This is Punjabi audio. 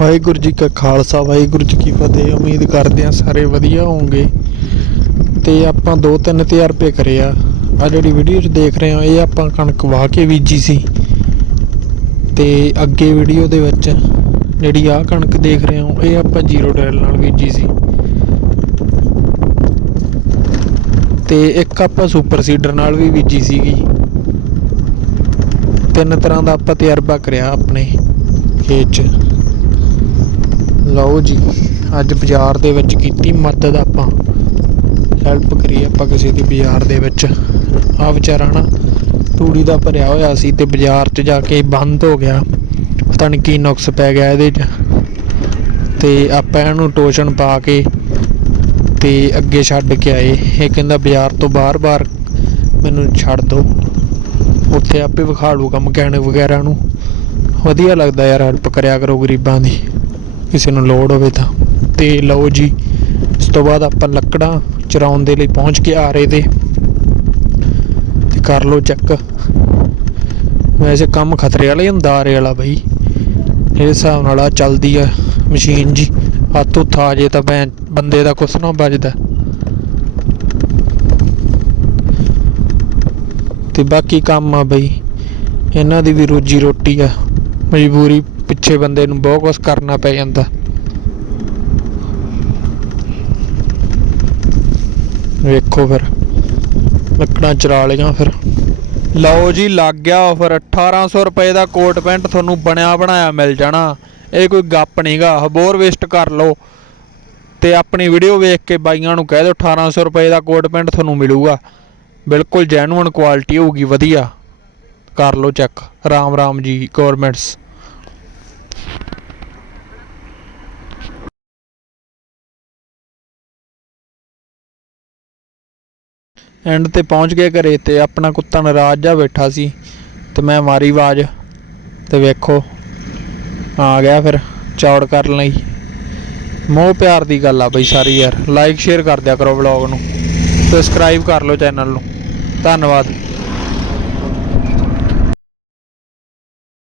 ਵਾਹਿਗੁਰੂ ਜੀ ਕਾ ਖਾਲਸਾ, ਵਾਹਿਗੁਰੂ ਜੀ ਕੀ ਫਤਿਹ। ਉਮੀਦ ਕਰਦੇ ਆ ਸਾਰੇ ਵਧੀਆ ਹੋਵੋਗੇ। ਤੇ ਆਪਾਂ 2-3000 ਰੁਪਏ ਕਰੇ ਆ। ਜਿਹੜੀ ਵੀਡੀਓ 'ਚ ਦੇਖ ਰਹੇ ਹੋ, ਇਹ ਆਪਾਂ ਕਣਕ ਵਾਹ ਕੇ ਬੀਜੀ ਸੀ। ਤੇ ਅੱਗੇ ਵੀਡੀਓ ਦੇ ਵਿੱਚ ਜਿਹੜੀ ਆ ਕਣਕ ਦੇਖ ਰਹੇ ਹੋ, ਇਹ ਆਪਾਂ ਜ਼ੀਰੋ ਡੈਲ ਨਾਲ ਬੀਜੀ ਸੀ। ਤੇ ਇੱਕ ਆਪਾਂ ਸੁਪਰ ਸੀਡਰ ਨਾਲ ਵੀ ਬੀਜੀ ਸੀਗੀ। ਤਿੰਨ ਤਰ੍ਹਾਂ ਦਾ ਆਪਾਂ ਤਜਰਬਾ ਕਰਿਆ ਆਪਣੇ ਖੇਤ 'ਚ। ਲਓ ਜੀ, ਅੱਜ ਬਾਜ਼ਾਰ ਦੇ ਵਿੱਚ ਕੀਤੀ ਮਦਦ ਆਪਾਂ। ਹੈਲਪ ਕਰੀ ਆਪਾਂ ਕਿਸੇ ਦੀ ਬਾਜ਼ਾਰ ਦੇ ਵਿੱਚ। ਆ ਵਿਚਾਰਾ ਨਾ ਤੂੜੀ ਦਾ ਭਰਿਆ ਹੋਇਆ ਸੀ ਤੇ ਬਾਜ਼ਾਰ 'ਚ ਜਾ ਕੇ ਬੰਦ ਹੋ ਗਿਆ। ਪਤਾ ਨਹੀਂ ਕੀ ਨੁਕਸ ਪੈ ਗਿਆ ਇਹਦੇ 'ਚ। ਤੇ ਆਪਾਂ ਇਹਨੂੰ ਟੋਚਨ ਪਾ ਕੇ ਤੇ ਅੱਗੇ ਛੱਡ ਕੇ ਆਏ। ਇਹ ਕਹਿੰਦਾ, ਬਾਜ਼ਾਰ ਤੋਂ ਬਾਹਰ-ਬਾਹਰ ਮੈਨੂੰ ਛੱਡ ਦਿਓ ਉੱਥੇ ਆਪੇ ਵਿਖਾ ਕੰਮ ਮਕੈਨਿਕ ਵਗੈਰਾ ਨੂੰ। ਵਧੀਆ ਲੱਗਦਾ ਯਾਰ ਹੈਲਪ ਕਰਿਆ ਕਰੋ ਗਰੀਬਾਂ ਦੀ। ਕਿਸੇ ਨੂੰ ਲੋੜ ਹੋਵੇ ਤਾਂ। ਤੇ ਲਓ ਜੀ ਉਸ ਤੋਂ ਬਾਅਦ ਆਪਾਂ ਲੱਕੜਾਂ ਚਰਾਉਣ ਦੇ ਲਈ ਪਹੁੰਚ ਕੇ ਆ ਰਹੇ ਤੇ ਤੇ ਕਰ ਲਓ ਚੈੱਕ ਵੈਸੇ ਕੰਮ ਖਤਰੇ ਵਾਲਾ ਹੀ ਹੁੰਦਾ ਆਰੇ ਵਾਲਾ ਬਈ। ਇਹ ਹਿਸਾਬ ਨਾਲ ਆ ਚੱਲਦੀ ਆ ਮਸ਼ੀਨ ਜੀ। ਹੱਥ ਉੱਥ ਆ ਜੇ ਤਾਂ ਭੈਣ, ਬੰਦੇ ਦਾ ਕੁਛ ਨਾ ਬਚਦਾ ਤੇ ਬਾਕੀ ਕੰਮ ਆ ਬਈ। ਇਹਨਾਂ ਦੀ ਵੀ ਰੋਜੀ ਰੋਟੀ ਆ। ਮਜਬੂਰੀ ਪਿੱਛੇ ਬੰਦੇ ਨੂੰ ਬਹੁਤ ਕੁਝ ਕਰਨਾ ਪੈ ਜਾਂਦਾ। ਵੇਖੋ ਫਿਰ, ਲੱਕੜਾਂ ਚਰਾ ਲਈਆਂ ਫਿਰ। ਲਓ ਜੀ, ਲੱਗ ਗਿਆ ਆਫਰ 1800 ਰੁਪਏ ਦਾ ਕੋਟ ਪੈਂਟ ਤੁਹਾਨੂੰ ਬਣਿਆ ਬਣਾਇਆ ਮਿਲ ਜਾਣਾ। ਇਹ ਕੋਈ ਗੱਪ ਨਹੀਂਗਾ ਹਬੋਰ ਵੇਸਟ ਕਰ ਲਓ। ਤੇ ਆਪਣੀ ਵੀਡੀਓ ਵੇਖ ਕੇ ਬਾਈਆਂ ਨੂੰ ਕਹਿ ਦਿਓ 1800 ਰੁਪਏ ਦਾ ਕੋਟ ਪੈਂਟ ਤੁਹਾਨੂੰ ਮਿਲੂਗਾ। ਬਿਲਕੁਲ ਜੈਨੂਇਨ ਕੁਆਲਿਟੀ ਹੋਊਗੀ, ਵਧੀਆ। ਕਰ ਲਓ check Ram Ram ji governments and ਤੇ ਪਹੁੰਚ ਗਏ ਘਰੇ ਤੇ ਆਪਣਾ ਕੁੱਤਾ ਨਾਰਾਜ਼ ਜਾ ਬੈਠਾ ਸੀ ਤੇ ਮੈਂ ਮਾਰੀ ਆਵਾਜ਼ ਤੇ ਵੇਖੋ, ਆ ਗਿਆ ਫਿਰ ਚੌੜ ਕਰਨ ਲਈ। ਮੋਹ ਪਿਆਰ ਦੀ ਗੱਲ ਆ ਬਈ ਸਾਰੀ ਯਾਰ। ਲਾਈਕ ਸ਼ੇਅਰ ਕਰ ਦਿਆ ਕਰੋ ਵਲੌਗ ਨੂੰ। ਸਬਸਕ੍ਰਾਈਬ ਕਰ ਲਓ ਚੈਨਲ ਨੂੰ। ਧੰਨਵਾਦ।